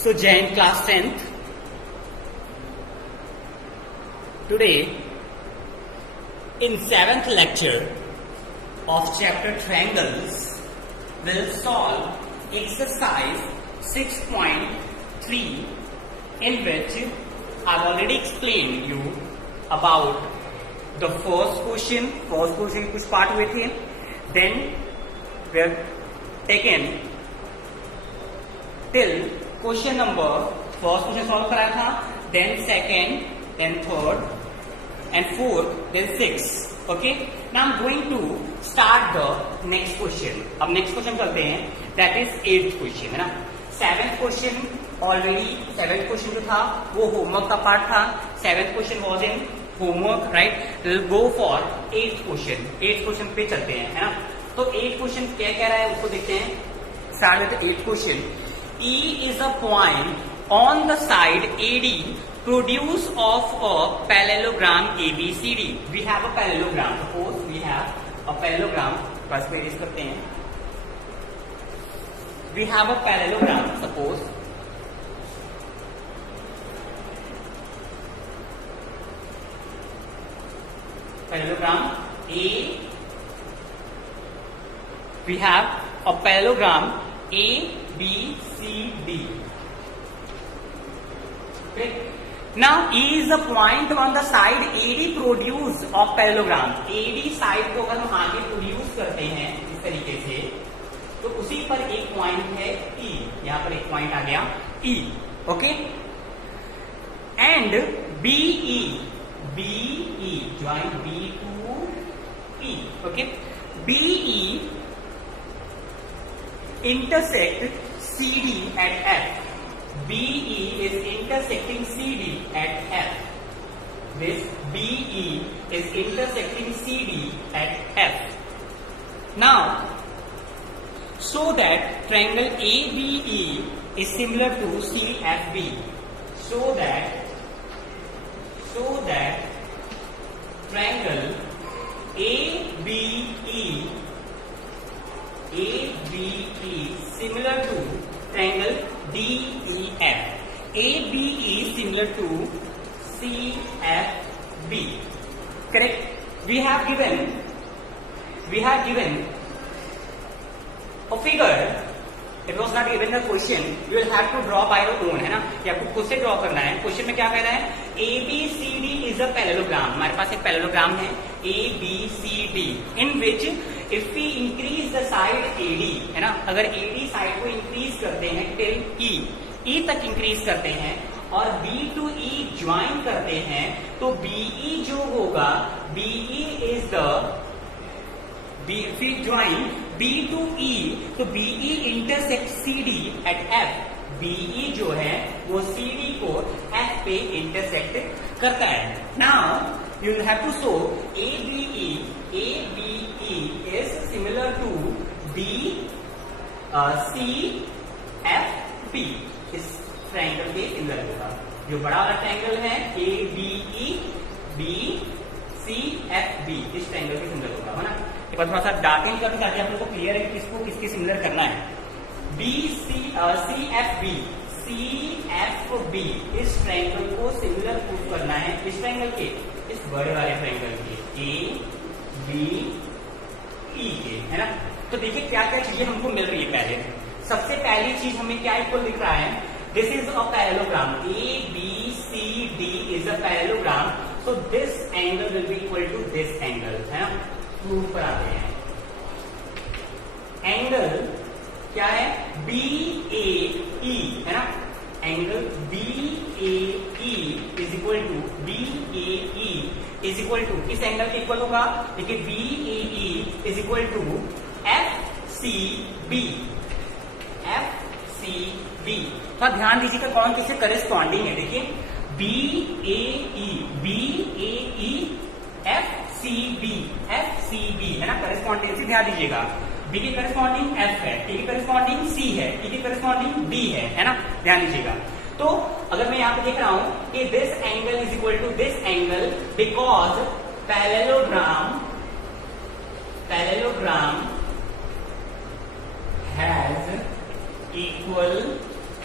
So Jain class 10th. Today in 7th lecture of chapter triangles we'll solve exercise 6.3 in which I've already explained you about the first question के कुछ part हुए थे, then we have taken till question number first question solve कराया था, then second, then third and fourth, then sixth. Okay, now I'm going to start the next question. अब next question करते हैं, that is 8th question है ना. 7th question already 7th question जो था वो homework का पार्ट था. 7th question was in homework, right? We'll go for 8th question. 8th question पे चलते हैं है ना. तो 8th question क्या कह रहा है उसको देखते हैं. Start with the 8th question. E is a point on the side AD produced of a parallelogram ABCD. We have a parallelogram. Suppose we have a parallelogram. बस पे डिस्कस करते हैं. We have a parallelogram. Suppose parallelogram A. We have a parallelogram A, B, C, D. Okay. Now E is the point on the side AD produce of parallelogram. AD side को अगर हम आगे produce करते हैं इस तरीके से, तो उसी पर एक पॉइंट है E. यहां पर एक पॉइंट आ गया E. Okay. And BE join B to E. Okay. BE intersect CD at F. BE is intersecting CD at F. This BE is intersecting CD at F. Now, so that triangle ABE is similar to CFB. So that triangle ABE similar to triangle DEF. ABE similar to CFB. Correct? We have given a figure. It was not given the question. You will have to draw by your own, है ना. ये आपको खुद से draw करना है. Question में क्या कह रहा है? ABCD is a parallelogram. हमारे पास एक पैरेललोग्राम है ABCD, in which if we increase the side AD, है ना, अगर AD साइड को इंक्रीज करते हैं till E तक इंक्रीज करते हैं और B to E ज्वाइन करते हैं, तो BE जो होगा, BE is the if we join B to E, तो BE intersect CD at F. BE जो है वो CD को F पे intersect करता है. Now you will have to show ABE is similar to CFB. इस ट्रायंगल के सिमिलर होगा. जो बड़ा वाला ट्रायंगल है ABE BCFB इस ट्रायंगल के सिमिलर होगा, है ना. एक बार थोड़ा सा डार्कन करके ताकि आप लोगों को क्लियर है कि किसको किसके सिमिलर करना है. CFB इस ट्रायंगल को सिमिलर प्रूव करना है. इस ट्रायंगल के, इस बड़े वाले ट्रायंगल के ABE के, है ना. तो देखिए क्या क्या चीजें हमको मिल रही है. पहले सबसे पहली चीज हमें क्या इक्वल दिख रहा है. This is a parallelogram. ABCD is a parallelogram. So this angle will be equal to this angle, है ना. प्रूव पर आते हैं. एंगल क्या है? BAE, है ना. Angle BAE is equal to BAE is equal to किस एंगल के इक्वल होगा? देखिए BAE is equal to FCB. तो ध्यान दीजिएगा कौन किससे करेस्पॉन्डिंग है. देखिए BAE FCB है ना. करेस्पॉन्डिंग ध्यान दीजिएगा. B की करेस्पॉन्डिंग F है, A की करेस्पॉन्डिंग C है, E की करेस्पॉन्डिंग D है ना. ध्यान दीजिएगा. तो अगर मैं यहाँ पे देख रहा हूं कि this angle is equal to this angle because parallelogram has equal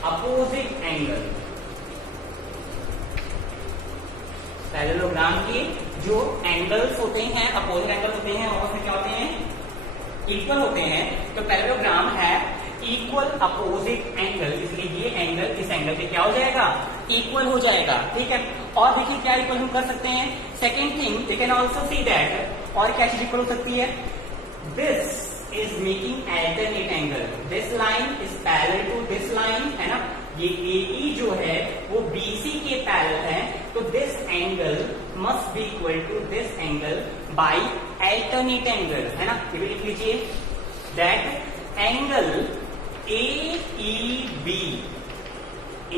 opposite angle, parallelogram के जो एंगल्स होते हैं, अपोजिट एंगल्स होते हैं, और उसमें क्या होते हैं, इक्वल होते हैं। तो पैरेललोग्राम है इक्वल अपोजिट एंगल, इसलिए ये एंगल इस एंगल के क्या हो जाएगा, इक्वल हो जाएगा। ठीक है, और देखिए क्या इक्वल हम कर सकते हैं। Second thing we can also see that, और क्या चीज इक्वल हो सकती है, this is making alternate angle, this line is parallel to this line, है ना, ये AE जो है वो BC के पैरेलल है, तो this angle must be equal to this angle by alternate angle, है ना। ये भी लिख लीजिए दैट एंगल AEB,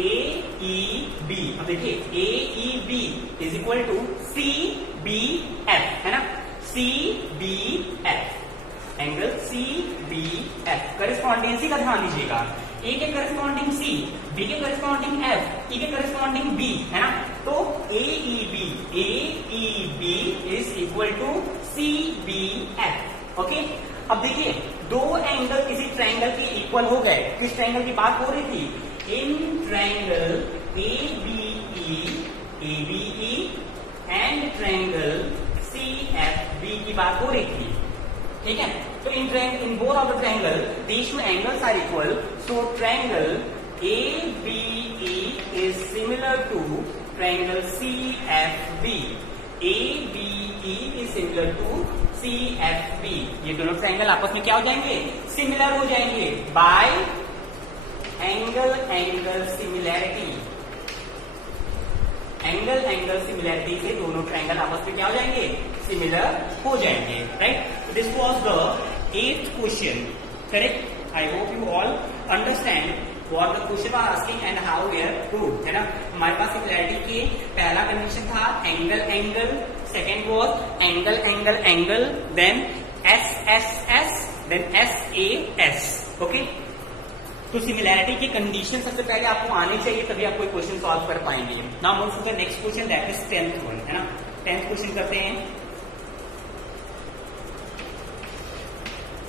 AEB, अब देखिए AEB is equal to CBF, है ना, CBF, एंगल CBF, करेस्पॉन्डेंसी का ध्यान दीजिएगा, ए के करस्पॉन्डिंग C, B के करस्पॉन्डिंग F, E के करस्पॉन्डिंग B, है ना। तो AEB is equal to CBF। Okay, अब देखिए दो एंगल किसी ट्रायंगल के इक्वल हो गए, किस ट्रायंगल की बात हो रही थी, इन triangle ABE and triangle CFB की बात हो रही थी। ठीक है, तो in both of the triangle these two angles are equal, so triangle ABE is similar to triangle CFB, ABE is similar to CFB, ये दोनों ट्रायंगल आपस में क्या हो जाएंगे, सिमिलर हो जाएंगे bye angle similarity, angle similarity से दोनों ट्रायंगल आपस में क्या हो जाएंगे, सिमिलर हो जाएंगे, right. This was the 8th question, correct. I hope you all understand what the question are asking and how we are proved, है ना। हमारे पास सिमिलैरिटी के पहला कंडीशन था angle, second was angle, then SSS, then SAS। Okay, तो similarity की condition सबसे पहले आपको आने चाहिए, तभी आप कोई क्वेश्चन सॉल्व कर पाएंगे। Now move to the next question, that is 10th one, है ना। 10th क्वेश्चन करते हैं।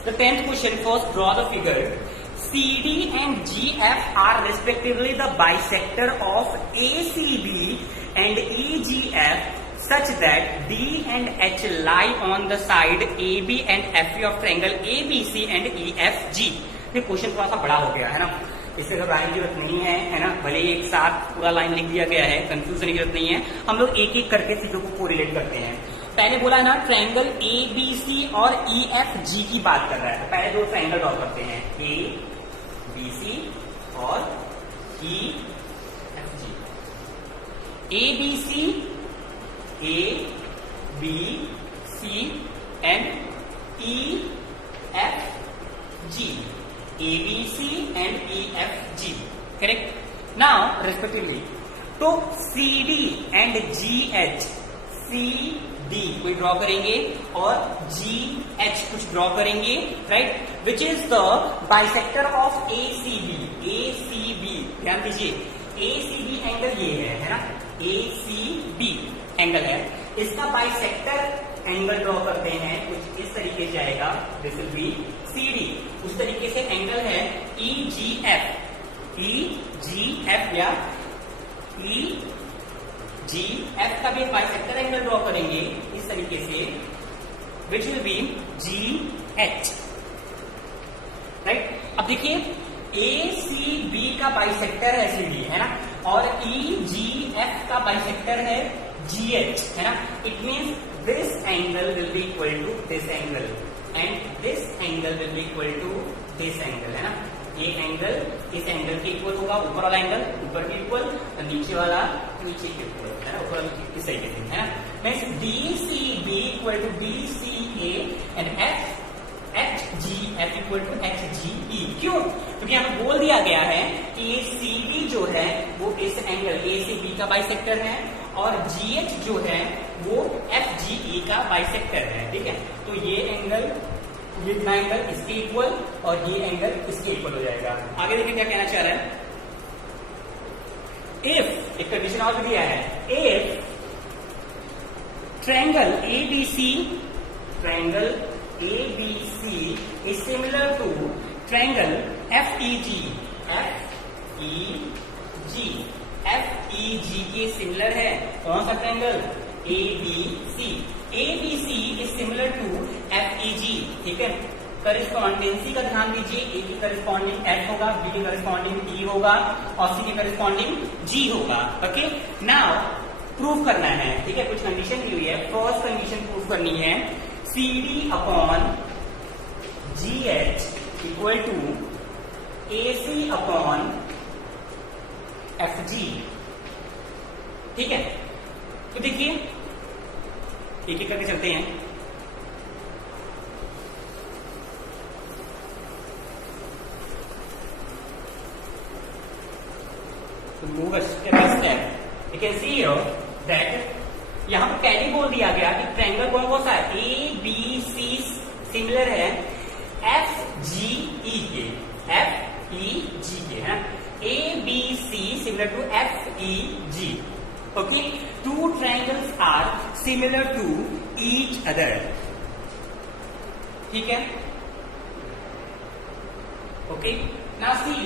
The 10th question, first draw the figure. CD and GF are respectively the bisector of ACB and EGF such that D and H lie on the side AB and FE of triangle ABC and EFG. ये question थोड़ा सा बड़ा हो गया है ना, इससे घबराने की जरूरत नहीं है ना, भले ही एक साथ पूरा लाइन लिख दिया गया है, कंफ्यूजन की जरूरत नहीं है, हम लोग एक एक करके चीजों को कोरिलेट करते हैं। पहले बोला ना ट्रायंगल ABC और EFG की बात कर रहा है, तो पहले दो ट्रायंगल ड्रॉ करते हैं, ABC और EFG। ABC, and EFG, ABC and EFG, correct? Now respectively, तो CD and GH, CD कोई ड्रॉ करेंगे और GH कुछ ड्रॉ करेंगे, right, which is the bisector of ACB, ध्यान दीजिए ACB एंगल ये है ना, ACB एंगल है, इसका बाइसेक्टर एंगल ड्रॉ करते हैं, कुछ इस तरीके से आएगा, दिस विल बी CD। उस तरीके से एंगल है EGF या EGF का भी बाइसेक्टर एंगल ड्रॉ करेंगे इस तरीके से, which will be GH, right. अब देखिए ACB का बाइसेक्टर है CD, है ना, और EGF का बाइसेक्टर है GH, है ना। It means this angle will be equal to this angle and this angle will be equal to this angle, है ना। ये एंगल इस एंगल के इक्वल होगा, ऊपर वाला एंगल ऊपर के इक्वल और नीचे वाला नीचे के इक्वल, है ना, ऊपर इस तरीके से, है ना। Next DCB equal to DCA and HGF equal to HGE। क्यों? क्योंकि यहाँ पे बोल दिया गया है कि ये CD जो है वो इस एंगल ACB का बाइसेक्टर है और GH जो है वो FGE का बाइसेक्टर है, ठीक है। तो ये एंगल, ये इतना एंगल इसके इक्वल और ये एंगल इसके इक्वल हो जाएगा। आगे देखिए क्या कहना चाह रहा है, इफ, एक कंडीशन और भी दिया है, if triangle ABC is similar to triangle FEG E G, F E G के सिमिलर है कौन सा triangle, A B C. A B C is similar to F E G, ठीक है। करिस्पॉन्डेंसी का ध्यान दीजिए, ए की करिस्पॉन्डिंग एफ होगा, बी की करिस्पॉन्डिंग ई होगा और सी की करिस्पॉन्डिंग जी होगा। ओके, नाउ प्रूफ करना है, ठीक है। कुछ कंडीशन दी हुई है। फर्स्ट कंडीशन प्रूफ करनी है, C D upon G H equal to A C upon F G, ठीक है। तो देखिए एक एक करके चलते हैं। तो move step by step. You can see here that यहां पर पहले बोल दिया गया कि ट्रायंगल कौन सा है, ए बी सी सिमिलर है एफ जी ई के, एफ ई जी के, है ना। A, B, C similar to F, E, G. Okay, two triangles are similar to each other. ठीक है? Okay. Now see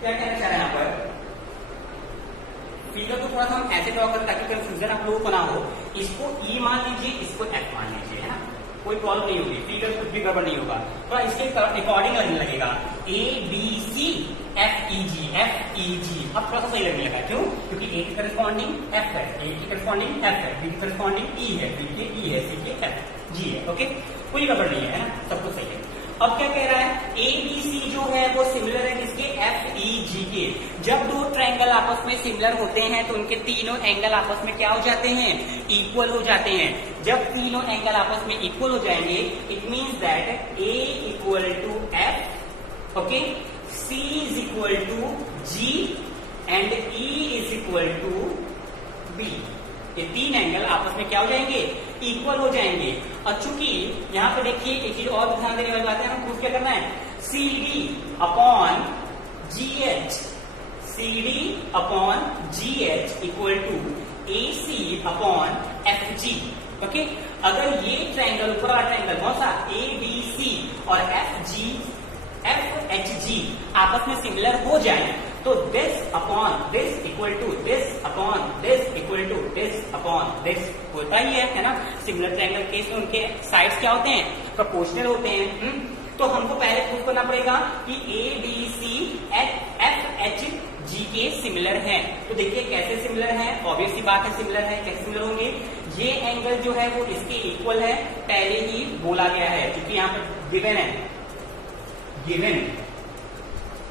क्या कहना चाह रहे हैं यहाँ पर। फिगर को थोड़ा सा हम ऐसे ड्रॉ करें ताकि कंफ्यूजन आप लोगों को ना हो। इसको E मान लीजिए, इसको F मान लीजिए, है ना। कोई प्रॉब्लम नहीं होगी, फिगर कुछ भी गड़बड़ नहीं होगा। तो इसके अकॉर्डिंग लगने लगेगा A B C F E G, F E G. अब थोड़ा सा सही लगने लगा, क्यों? क्योंकि ए की करस्पॉन्डिंग एफ है, ए की करस्पॉन्डिंग एफ है, बी की करस्पॉन्डिंग ई है, बी के ई है, सी के एफ जी है। ओके, कोई गड़बड़ नहीं है ना, सब कुछ सही है। अब क्या कह रहा है, ए बी सी जो है वो सिमिलर है किसके, एफ ई जी के। जब दो ट्रायंगल आपस में सिमिलर होते हैं तो उनके तीनों एंगल आपस में क्या हो जाते हैं, इक्वल हो जाते हैं। जब तीनों एंगल आपस में इक्वल हो जाएंगे, it means that A equal to F, okay, C is equal to G and E is equal to B. ये तीन एंगल आपस में क्या हो जाएंगे, इक्वल हो जाएंगे। और चूंकि यहाँ पे देखिए एक चीज और ध्यान देने वाली बात है, हमें प्रूफ क्या करना है, C D upon G H, C D upon G H equal to A C upon F G. Okay, अगर ये ट्रायंगल, ऊपर वाला ट्रायंगल कौन सा, ए बी सी और एफ एच जी आपस में सिमिलर हो जाए तो this upon this equal to this upon this equal to this upon this होता ही है ना। सिमिलर ट्रायंगल केस में उनके साइड्स क्या होते हैं, प्रोपोर्शनल होते हैं। तो हमको पहले प्रूव करना पड़ेगा कि A B C F H G के सिमिलर हैं। तो देखिए कैसे सिमिलर हैं, ऑब्वियस सी बात है सिमिलर है। कैसे सिमिलर होंगे, ये एंगल जो है वो इसके इक्वल है, पहले ही बोला गया है, क्योंकि यहाँ पर गिवन है,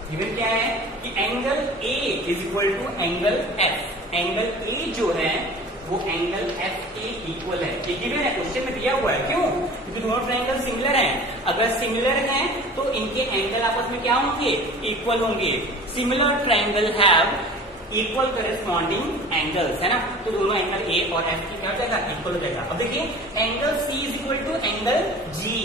गिवन क्या है कि angle A is equal to angle F. Angle A जो है वो एंगल एफ के इक्वल है, ये गिवन है, क्वेश्चन में दिया हुआ है। क्यों? क्योंकि दोनों ट्रायंगल सिमिलर हैं। अगर सिमिलर हैं तो इनके एंगल आपस में क्या होंगे, इक्वल होंगे। Similar triangle have equal corresponding angles, है ना। तो दोनों एंगल ए और एफ की क्या हो जाएगा, इक्वल हो जाएगा। अब देखिए angle C is equal to angle G.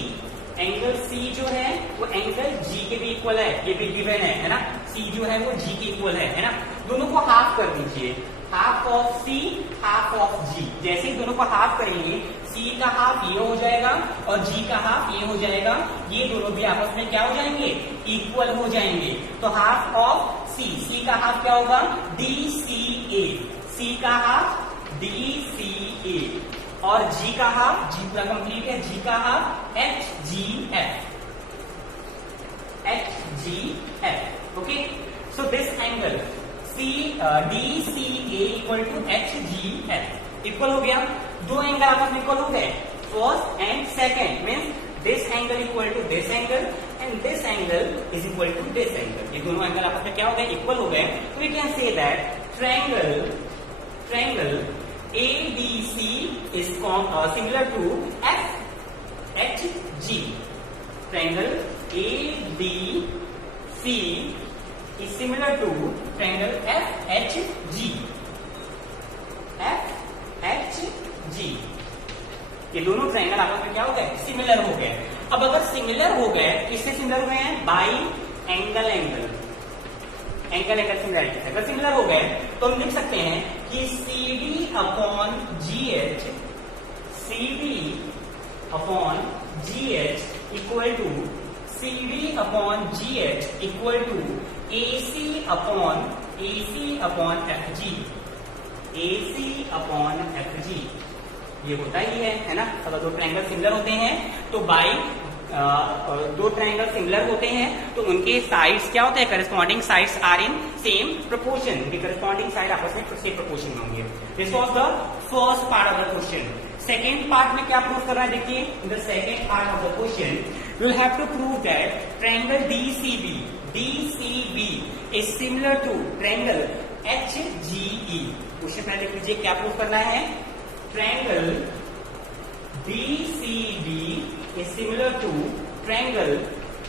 Angle C जो है वो एंगल जी के भी इक्वल है, ये भी गिवन है ना। सी जो है वो जी के इक्वल है ना। दोनों को हाफ कर दीजिए, half of C half of G. जैसे ही दोनों को हाफ करेंगे, सी का हाफ ये हो जाएगा और जी का हाफ ये हो जाएगा। ये दोनों भी आपस में क्या हो जाएंगे, इक्वल हो जाएंगे। तो हाफ ऑफ सी का हाफ क्या होगा, डी सी ए, सी का हाफ डी सी ए और जी का हाफ, जी पूरा कंप्लीट है, जी का half H G F, H G F. Okay, so this angle C D C A equal to H G F equal हो गया। दो एंगल आपस में इक्वल हो गए, first and second, means this angle equal to this angle and this angle is equal to this angle. ये दोनों angle आपस में क्या हो गए, इक्वल हो गए। तो we can say that triangle ABC is similar to FHG. Triangle ABC is similar to triangle FHG. FHG. ये दोनों ट्रायंगल आपस में क्या हो गए, सिमिलर हो गए। अब अगर सिमिलर हो गए, किससे सिमिलर हुए हैं, बाई एंगल सिमिलरिटी। अगर सिमिलर हो गए तो हम लिख सकते हैं कि C D upon G H, C D upon G H equal to C D upon G H equal to AC upon FG, AC upon FG ये होता ही है ना। अगर दो ट्रायंगल सिमिलर होते हैं तो बाई दो ट्रायंगल सिमिलर होते हैं तो उनके साइड्स क्या होते हैं, corresponding sides are in same proportion, उनके करस्पॉन्डिंग साइड आपस में सेम प्रोपोर्शन में होंगे। This was the first part of the question. Second part में क्या प्रूव करना है, देखिए in the second part of the question you will have to prove that triangle DCB is similar to triangle HGE। Question पहले देख लीजिए क्या prove करना है, triangle DCB is similar to triangle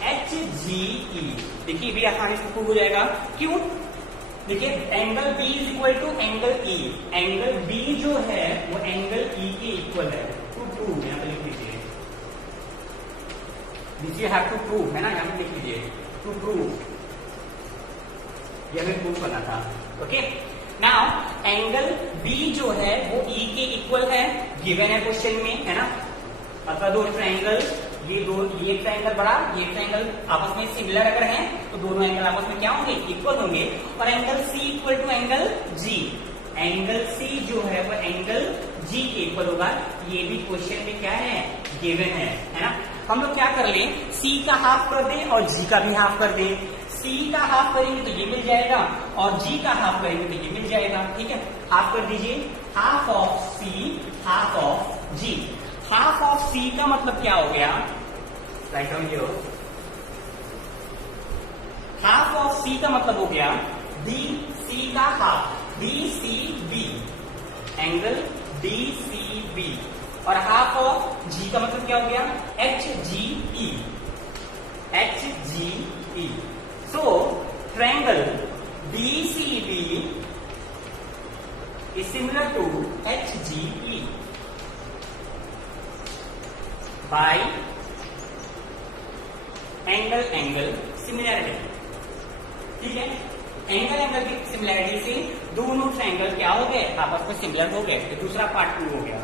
HGE। देखिए भी आसानी से प्रूव हो जाएगा, क्यों? देखिए angle B is equal to angle E, angle B जो है वो एंगल E के इक्वल है। टू प्रूव यहाँ पे लिख लीजिए, this you have to prove है ना, यहाँ पे लिख लीजिए टू प्रूव, ये हमें प्रूव करना था। ओके, नाउ एंगल B जो है वो E के इक्वल है, गिवन है क्वेश्चन में, है ना। अगर दो ट्रायंगल ये ट्रायंगल बड़ा, ये ट्रायंगल आपस में सिमिलर अगर हैं तो दोनों एंगल आपस में क्या होंगे, इक्वल होंगे। और angle C equal to angle G, angle C जो है वो एंगल G के इक्वल होगा। ये भी क्वेश्चन में क्या है, गिवन है ना। हम लोग क्या कर लें, C का हाफ कर दें और G का भी हाफ कर दें। C का हाफ करेंगे तो ये मिल जाएगा और G का हाफ करेंगे तो ये मिल जाएगा, ठीक है। हाफ कर दीजिए, half of C half of G। Half of C का मतलब क्या हो गया, write down here, half of C का मतलब हो गया DC का हाफ, DCB, एंगल DCB। और हाफ ऑफ G का मतलब क्या हो गया, HGE, HGE। So triangle DCB is similar to HGE by angle similarity. ठीक है, एंगल की सिमिलैरिटी से दोनों ट्रायंगल क्या हो गए, आपस में सिमिलर हो गए। तो दूसरा पार्ट प्रूव हो गया।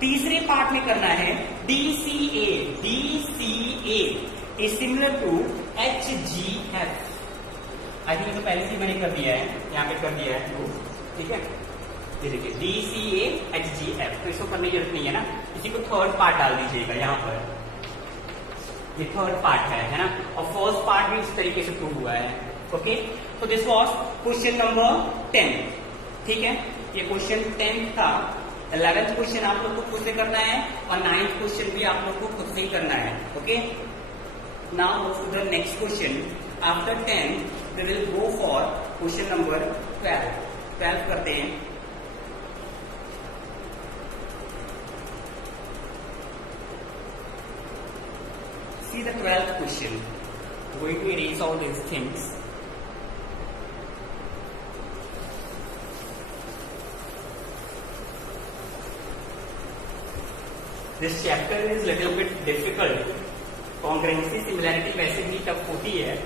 तीसरे पार्ट में करना है DCA is similar to HGF। I think तो पहले से मैंने कर दिया है, यहाँ पे कर दिया है प्रूव, ठीक है। ये देखिए DCA HGF, तो इसको करने की जरूरत नहीं है ना, इसी को थर्ड पार्ट डाल दीजिएगा यहाँ पर, ये थर्ड पार्ट है ना। और फर्स्ट पार्ट भी इस तरीके से प्रूव हुआ है। ओके, तो दिस वाज क्वेश्चन नंबर 10, ठीक है। ये क्वेश्चन 10 था। 11th क्वेश्चन आप लोग को खुद से करना है और 9th क्वेश्चन भी आप लोग को खुद से ही करना है। Okay, now move to the next question. After 10 we will go for question number 12 करते हैं। See the 12th question. We're going to erase all these things. This chapter is little bit difficult. Congruency similarity वैसे भी tough होती है,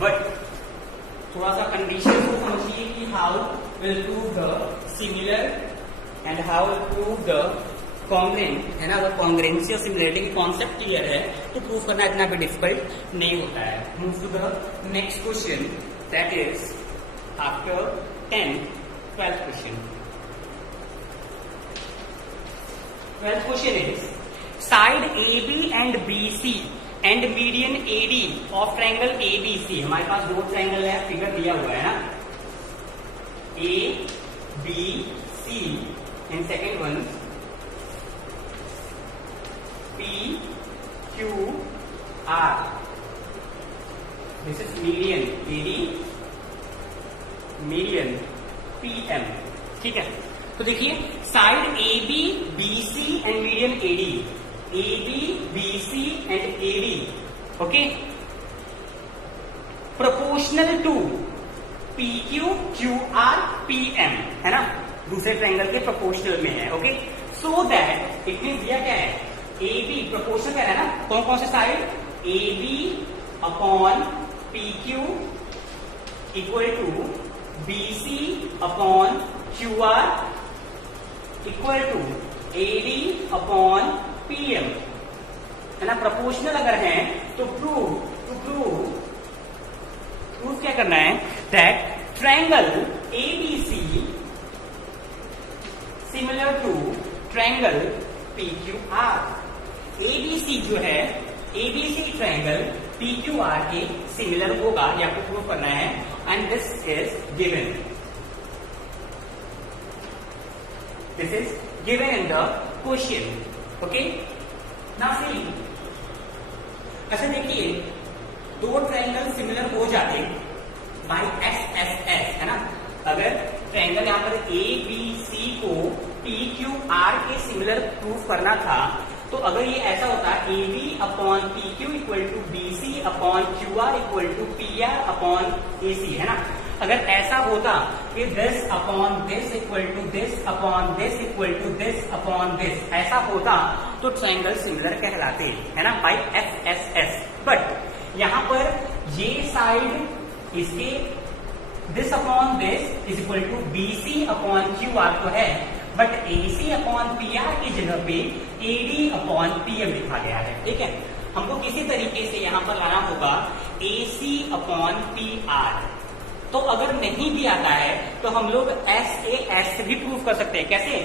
but थोड़ा सा condition को समझिए कि how will prove the similar and how will prove the congruent, है ना। अगर कॉन्ग्रेंसी और सिमिलरिटी की कॉन्सेप्ट क्लियर है तो प्रूव करना इतना भी डिफिकल्ट नहीं होता है। Move to the next question, that is after 12th question. 12th question is side AB and BC and median AD of triangle ABC। हमारे पास दो ट्रायंगल है, फिगर दिया हुआ है ना, ABC and second one PQR। This is median AD, median PM, ठीक है। तो देखिए side AB BC and median AD, AB BC and AD, okay, proportional to PQ QR PM, है ना, दूसरे ट्रायंगल के प्रोपोर्शनल में है। Okay, so that it means दिया क्या है, AB प्रोपोर्शनल है ना, कौन कौन से side, AB upon PQ equal to BC upon QR equal to AD upon PM, है ना। प्रोपोर्शनल अगर है तो प्रूव क्या करना है, that triangle ABC similar to triangle PQR. ABC जो है, एबीसी ट्रायंगल पीक्यूआर के सिमिलर होगा, ये आपको प्रूव करना है, and this is given. This is given in the question. Okay, now see, अच्छा देखिए, दो ट्रायंगल सिमिलर हो जाते बाय एस एस एस, है ना। अगर ट्रायंगल यहाँ पर ए बी सी को पी क्यू आर के सिमिलर प्रूफ करना था, तो अगर ये ऐसा होता A B upon P Q equal to B C upon Q R equal to P R upon A C, है ना। अगर ऐसा होता कि this upon this equal to this upon this equal to this upon this, ऐसा होता तो triangle similar कहलाते, है ना, by S S S. But यहाँ पर ये साइड इसके this upon this is equal to B C upon Q R तो है, but A C upon P R की जगह पे A D upon P M लिखा गया है। ठीक है, हमको किसी तरीके से यहाँ पर लाना होगा ए सी अपॉन पी आर। तो अगर नहीं भी आता है तो हम लोग एस ए एस से भी प्रूव कर सकते हैं। कैसे?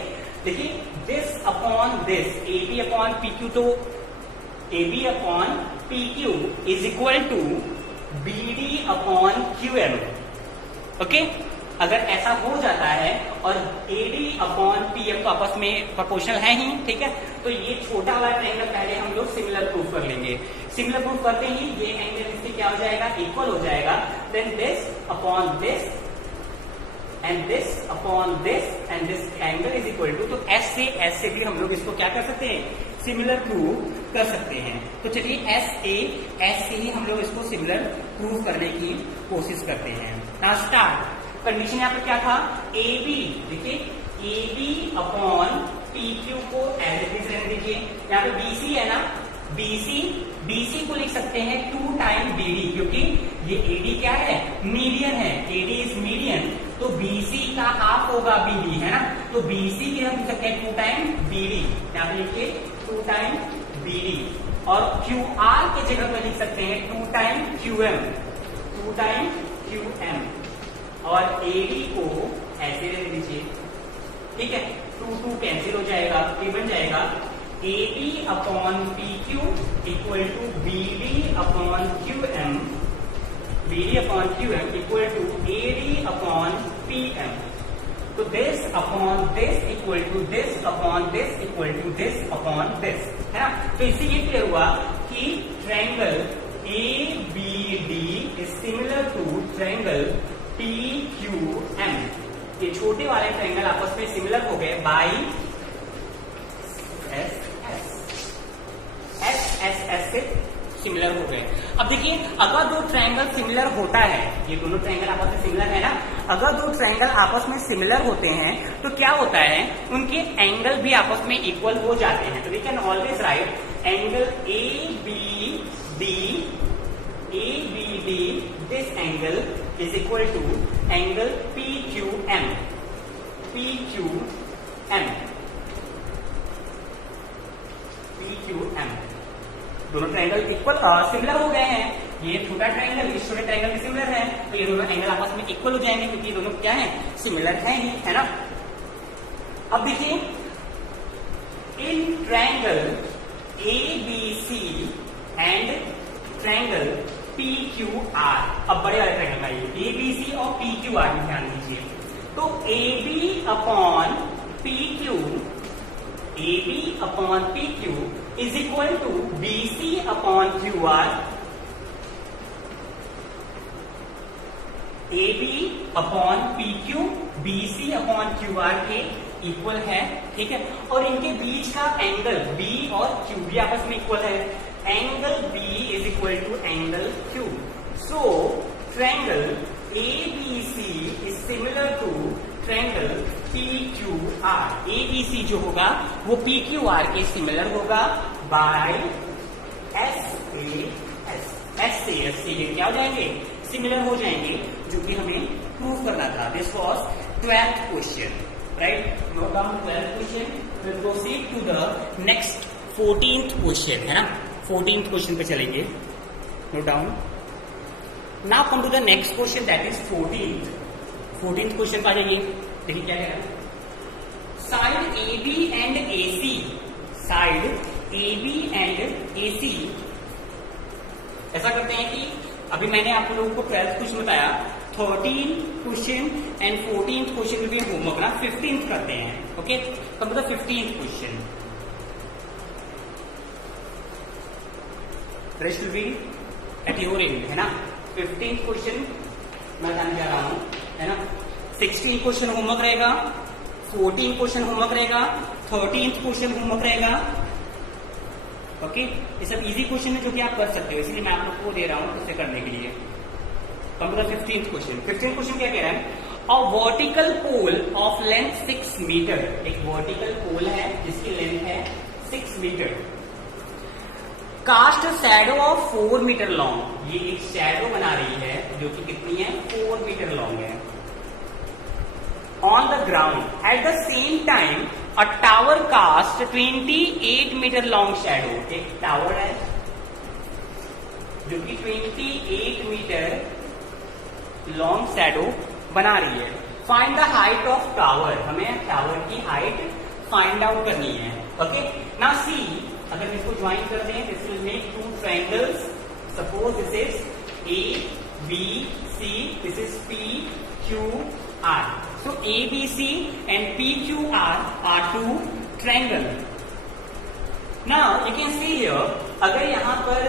देखिए, this upon this A B upon P Q, तो A B upon P Q is equal to B D upon Q M. Okay, अगर ऐसा हो जाता है और A D upon P M तो आपस में प्रोपोर्शनल है ही, ठीक है, तो ये छोटा वाला ट्रायंगल पहले हम लोग सिमिलर प्रूफ कर लेंगे। सिमिलर प्रूफ करते ही ये एंगल इससे क्या हो जाएगा, इक्वल हो जाएगा। Then this upon this and this upon this and this angle is equal to, तो एस से भी हम लोग इसको क्या कर सकते हैं, सिमिलर प्रूफ कर सकते हैं। तो चलिए एस से ही हम लोग इसको सिमिलर प्रूफ करने की कोशिश करते हैं। Now start. कंडीशन यहाँ पर क्या था, ए बी, देखिए A B upon P Q को एज इट इज रहने दीजिए। यहाँ पे बी सी है ना, बी सी को लिख सकते हैं 2 टाइम बी डी, क्योंकि ये ए डी क्या है, मीडियन है, ए डी इज मीडियन, तो बी सी का हाफ होगा बी डी, है ना। तो बी सी की हम लिख सकते हैं 2 टाइम बी डी, यहाँ पे लिखिए 2 टाइम बी डी, और क्यू आर के जगह पे लिख सकते हैं 2 time Q M, 2 time Q M, और ए डी को ऐसे रख दीजिए। ठीक है, 2 कैंसिल हो जाएगा, ये बन जाएगा A B upon P Q equal to B D upon Q M, B D upon Q M equal to A D upon P M. तो this upon this equal to this upon this equal to this upon this, है ना। तो इससे ये clear हुआ कि triangle A B D is similar to triangle P Q M. ये छोटे वाले ट्रायंगल आपस में सिमिलर हो गए बाय एस एस से सिमिलर हो गए। अब देखिए, अगर दो ट्रायंगल सिमिलर होता है, ये दोनों ट्रायंगल आपस में सिमिलर है ना, अगर दो ट्रायंगल आपस में सिमिलर होते हैं तो क्या होता है, उनके एंगल भी आपस में इक्वल हो जाते हैं। तो we can always write angle A B D, this angle is equal to angle PQM, दोनों ट्रायंगल इक्वल सिमिलर हो गए हैं। ये छोटा ट्रायंगल इस छोटे ट्रायंगल में सिमिलर है, तो ये दोनों एंगल आपस में इक्वल हो जाएंगे, क्योंकि ये दोनों क्या है, सिमिलर है ही, है ना। अब देखिए, in triangle ABC and triangle PQR, अब बड़े वाले ट्रायंगल का ये ABC और PQR में ध्यान दीजिए। तो AB upon PQ is equal to BC upon QR। AB upon PQ BC upon QR के इक्वल है, ठीक है। और इनके बीच का एंगल B और Q भी आपस में इक्वल है। Angle B is equal to angle Q. So, triangle ABC is similar to triangle PQR. ABC जो होगा वो PQR के सिमिलर होगा by SAS से ये क्या हो जाएंगे, सिमिलर हो जाएंगे, जो कि हमें प्रूव करना था। This was 12th question, right. Note down 12th question. Will proceed to the next 14th question, है ना। 14th क्वेश्चन पे चलेंगे। Note down now come to the next question, that is 14th question आ जाइए। देखिए क्या कह रहा है, side A B and A C, side A B and A C, ऐसा करते हैं कि अभी मैंने आप लोगों को 12th क्वेश्चन बताया, 13 question and 14th question will be homework ना, 15th करते हैं। Okay, come to the 15th question, rest will be at your end, है ना। 15th क्वेश्चन मैं बताने जा रहा हूं, है ना। 16 क्वेश्चन होमवर्क रहेगा, 14 क्वेश्चन होमवर्क रहेगा, 13th क्वेश्चन होमवर्क रहेगा। ओके, ये सब इजी क्वेश्चन है जो कि आप कर सकते हो, इसलिए मैं आप लोग को दे रहा हूं इसे करने के लिए। Come to the 15th question. 15th question क्या कह रहा है, a vertical pole of length 6 metre, एक वर्टिकल पोल है जिसकी लेंथ है 6 metre, cast shadow of 4 metre long, ये एक शैडो बना रही है जो कि कितनी है, 4 मीटर लॉन्ग है, on the ground. At the same time a tower cast 28 metre long shadow, एक टावर है जो कि 28 मीटर लॉन्ग शैडो बना रही है। Find the height of tower, हमें टावर की हाइट फाइंड आउट करनी है। ओके, नाउ सी, अगर इसको ज्वाइन कर दें, this will make 2 triangles, suppose this is A B C, this is P Q R, so ABC and PQR are 2 triangle. Now you can see here, अगर यहां पर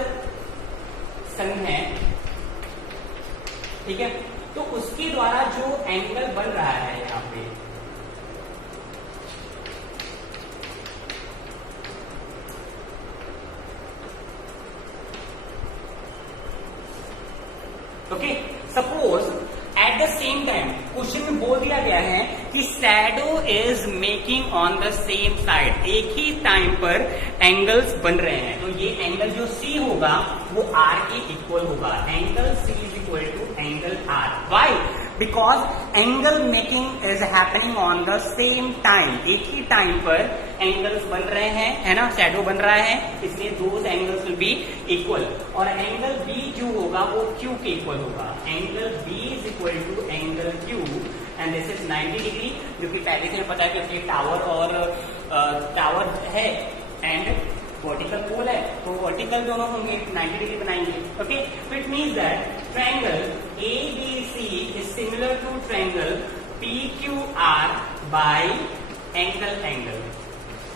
सन है, ठीक है, तो उसके द्वारा जो एंगल बन रहा है यहां पे, okay, suppose eight the same time question में बोल दिया गया है कि shadow is making on the same side, एक ही टाइम पर एंगल्स बन रहे हैं, तो ये एंगल जो सी होगा वो आर के इक्वल होगा, angle C is equal to angle R. Why? Because angle making is happening on the same time, एक ही टाइम पर एंगल्स बन रहे हैं, है ना, शैडो बन रहा है, इसलिए those angles will be equal, और एंगल बी जो होगा वो क्यू के इक्वल होगा, angle B is equal to angle Q, and this is 90 degree, जो कि पहले से पता है कि टावर और टावर है एंड वर्टिकल पोल है, तो वर्टिकल दोनों होंगे, 90 डिग्री बनाएंगे। ओके, तो it means that triangle A B C is similar to triangle P Q R by angle angle,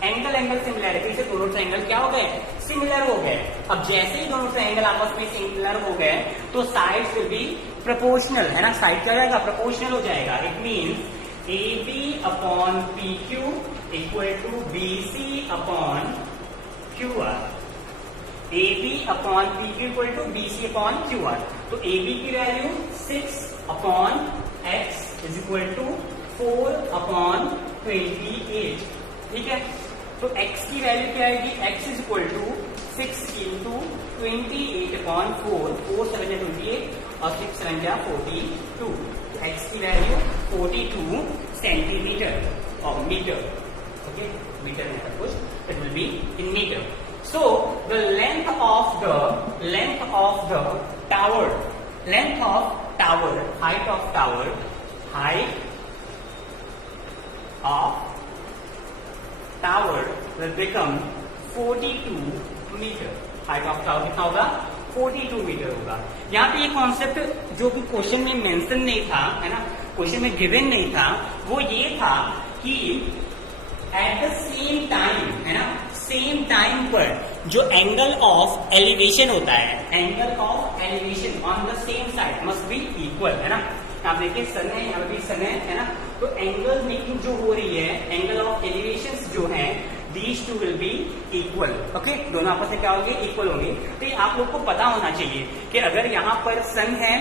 angle angle similarity से दोनों ट्रायंगल क्या हो गए, सिमिलर हो गए। अब जैसे ही दोनों ट्रायंगल आपस में सिमिलर हो गए तो साइड्स विल बी प्रोपोर्शनल, है ना, साइड क्या हो जाएगा, प्रोपोर्शनल हो जाएगा। It means A B upon P Q equal to B C upon Q R, A B upon P Q equal to B C upon Q R, तो A B की value 6 upon x is equal to 4 upon 28, ठीक है, तो x की value क्या आएगी, x is equal to 6 into 28 upon 4, 4 7 जा 28 और 6 7 जा 42, तो x की वैल्यू 42 सेंटीमीटर और मीटर, ओके, मीटर में सब कुछ, it will be in meter. So the length of the tower, length of tower, height of tower, height of tower will become 42 meter. Height of tower कितना होगा, 42 metre होगा। यहाँ पे ये कॉन्सेप्ट जो कि क्वेश्चन में मेंशन नहीं था, है ना, क्वेश्चन में गिवन नहीं था, वो ये था कि एट द सेम टाइम, है ना, सेम टाइम पर जो एंगल ऑफ एलिवेशन होता है, angle of elevation on the same side must be equal, है ना। आप देखिए सन है, यहाँ पे भी सन है ना, तो एंगल मेकिंग जो हो रही है, एंगल ऑफ एलिवेशन जो है, these two will be equal. Okay, दोनों आपस में क्या होंगे, इक्वल होंगे। तो ये आप लोग को पता होना चाहिए कि अगर यहाँ पर सन है,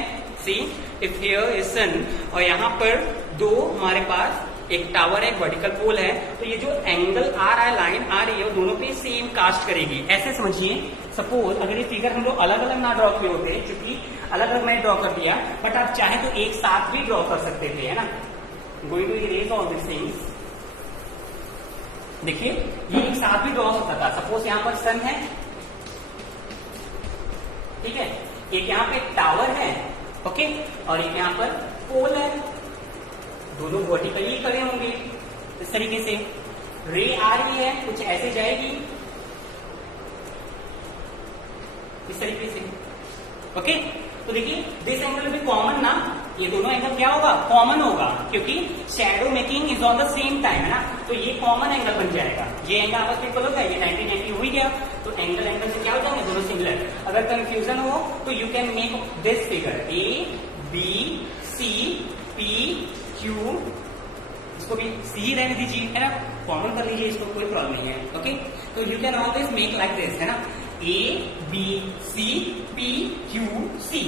सी इफ हियर इज सन, और यहाँ पर दो हमारे पास एक टावर है, वर्टिकल पोल है, तो ये जो एंगल आ रहा है, लाइन आ रही है, वो दोनों पे सेम कास्ट करेगी। ऐसे समझिए, सपोज अगर ये फिगर हम लोग अलग अलग ना ड्रॉ किए होते, क्योंकि अलग अलग मैंने ड्रॉ कर दिया, बट आप चाहे तो एक साथ भी ड्रॉ कर सकते थे, है ना। Going to erase all this things, देखिए ये एक साथ भी ड्रॉ हो सकता था। सपोज यहाँ पर सन है, ठीक है, एक यहाँ पे टावर है ओके, और एक यहाँ पर पोल है, दोनों वर्टिकली खड़े होंगे इस तरीके से। रे आ रही है, कुछ ऐसे जाएगी इस तरीके से। ओके, तो देखिए दिस एंगल भी कॉमन ना, ये दोनों एंगल क्या होगा, कॉमन होगा, क्योंकि shadow making is on the same time, है ना, तो ये कॉमन एंगल बन जाएगा। ये एंगल आपस में इक्वल होगा, ये 90 90 हो ही गया, तो एंगल एंगल से क्या हो जाएंगे, दोनों सिमिलर। अगर कंफ्यूजन हो तो you can make this figure A B C P Q, इसको भी सी रहने दीजिए, है ना, कॉमन कर लीजिए इसको, कोई प्रॉब्लम नहीं है। ओके, तो you can always make like this, है ना, A B C P Q C,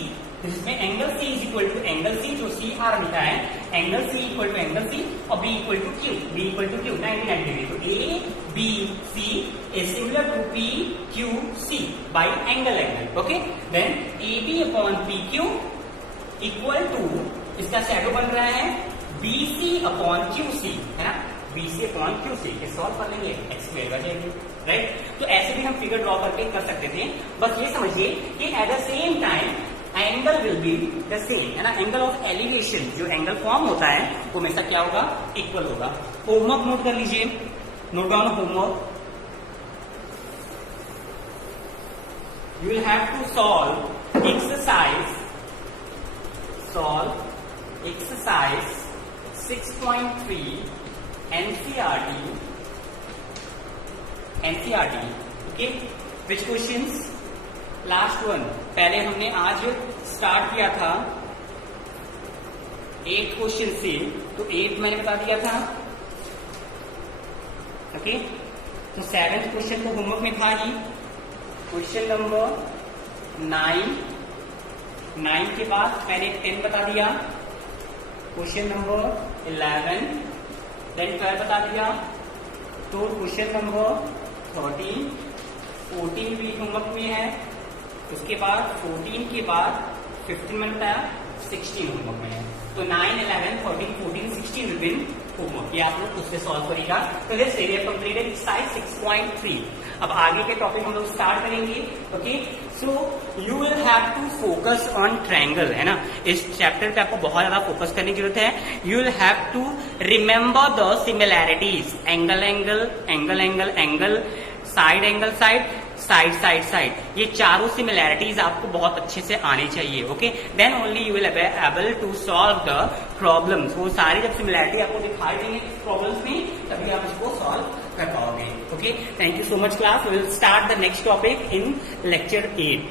जिसमें angle C is equal to angle C, जो सी आर लिखा है, angle C equal to angle C, और B equal to Q, B equal to Q 90 degree. तो A B C is similar to P Q C by angle angle. Okay, then A B upon P Q equal to, इसका shadow बन रहा है B C upon Q C, है ना, B C upon Q C, solve कर लेंगे, x square आ जाएगी, right. तो ऐसे भी हम फिगर ड्रॉ करके कर सकते थे, बस ये समझिए कि eight the same time angle will be the same, है ना, एंगल ऑफ एलिवेशन, जो एंगल फॉर्म होता है वो हमेशा क्या होगा, इक्वल होगा। होमवर्क नोट कर लीजिए, note down homework. You will have to solve exercise 6.3 NCERT, okay, which questions, last one, पहले हमने आज स्टार्ट किया था 8 क्वेश्चन से, तो 8 मैंने बता दिया था, ओके, तो 7th क्वेश्चन तो होमवर्क में था ही, क्वेश्चन नंबर 9 के बाद मैंने 10 बता दिया, क्वेश्चन नंबर 11, देन 12 बता दिया, तो क्वेश्चन नंबर 13, 14 भी होमवर्क में है, उसके बाद 14 के बाद 15 मैंने बताया, 16 होमवर्क में है। तो 9, 11, 13, 14, 16 विल बी होमवर्क, ये आप लोग उससे सॉल्व करेगा। तो let's say we have completed exercise 6.3। अब आगे के टॉपिक हम लोग स्टार्ट करेंगे। Okay, so you will have to focus on triangle, है ना, इस चैप्टर पे आपको बहुत ज्यादा फोकस करने की जरूरत है। You will have to remember the similarities, angle angle, angle angle, angle, side angle, side, side side side, ये चारों सिमिलैरिटीज आपको बहुत अच्छे से आनी चाहिए। Okay, then only you will able to solve the problems. वो सारी जब सिमिलैरिटी आपको दिखाई देंगे प्रॉब्लम्स में, तभी आप इसको सॉल्व कर पाओगे। Okay, thank you so much class, we will start the next topic in lecture 8।